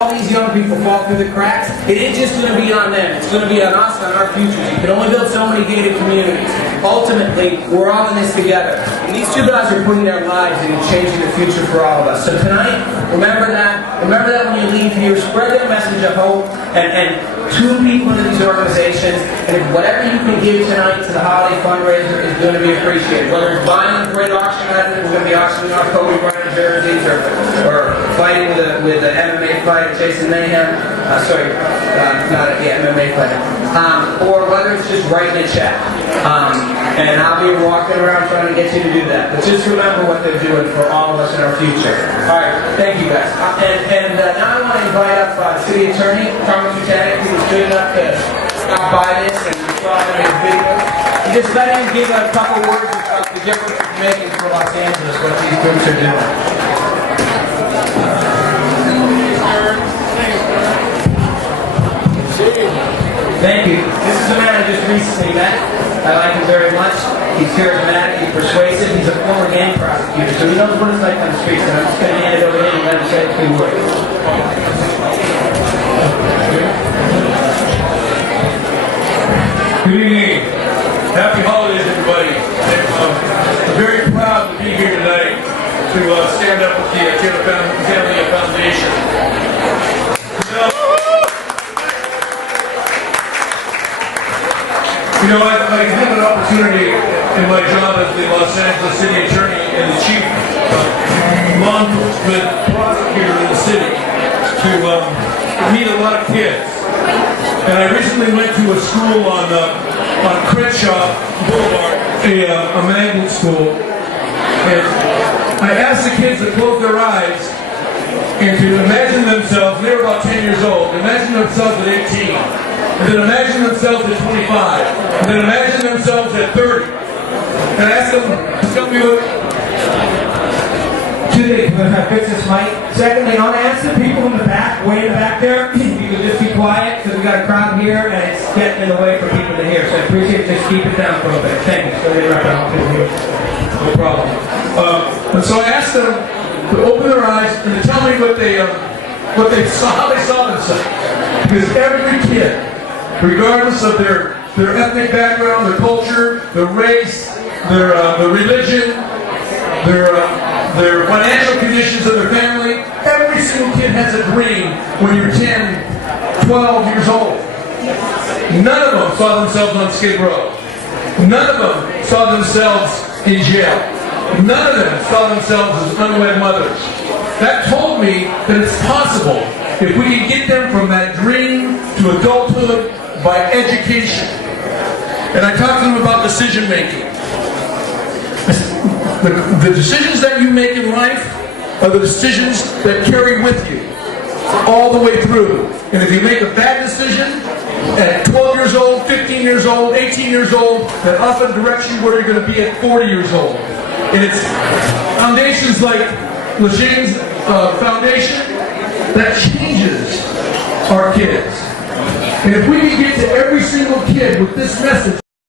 All these young people fall through the cracks, it ain't just going to be on them. It's going to be on us, on our futures. You can only build so many gated communities. Ultimately, we're all in this together. And these two guys are putting their lives into changing the future for all of us. So tonight, remember that. Remember that when you leave here. Spread that message of hope and tune people into these organizations. And if whatever you can give tonight to the holiday fundraiser is going to be appreciated. Whether it's buying a great auction item, we're going to be auctioning off Kobe Bryant jerseys, or fighting with the MMA fight, Jason Mayhem, MMA fight, or whether it's just writing a check. And I'll be walking around trying to get you to do that. But just remember what they're doing for all of us in our future. All right, thank you guys. Now I want to invite up City Attorney Carmen Trutanich, who was good enough to stop by this and saw his video. And just let him give a couple words about the difference it's making for Los Angeles, what these groups are doing. Thank you. This is a man I just recently met. I like him very much. He's charismatic, he's persuasive, he's a former gang prosecutor, so he knows what it's like on the streets, and I'm just going to hand it over to him and let him say a few words. Good evening. Happy holidays, everybody. I'm very proud to be here tonight to stand up with the TFF Family Foundation. You know, I had an opportunity in my job as the Los Angeles City Attorney and the Chief Law Enforcement Prosecutor in the city to meet a lot of kids. And I recently went to a school on Crenshaw Boulevard, a magnet school. And I asked the kids to close their eyes and to imagine themselves, they were about 10 years old, imagine themselves at 18. And then imagine themselves at 25. And then imagine themselves at 30. And I asked them to tell me what... Today, we're going to fix this mic. Secondly, I want to ask the people in the back, way in the back there, if you could just be quiet, because we got a crowd here, and it's getting in the way for people to hear. So I appreciate it. Just keep it down for a little bit. Thank you. So they wrap it up here. No problem. And so I asked them to open their eyes and to tell me what they saw, how they saw themselves. Because every kid, regardless of their ethnic background, their culture, their race, their religion, their financial conditions of their family, every single kid has a dream when you're 10, 12 years old. None of them saw themselves on Skid Row. None of them saw themselves in jail. None of them saw themselves as unwed mothers. That told me that it's possible if we can get them from that dream to adulthood by education. And I talked to them about decision making. The decisions that you make in life are the decisions that carry with you all the way through. And if you make a bad decision at 12 years old, 15 years old, 18 years old, that often directs you where you're going to be at 40 years old. And it's foundations like Lejean's foundation that changes our kids. And if we can get to every single kid with this message,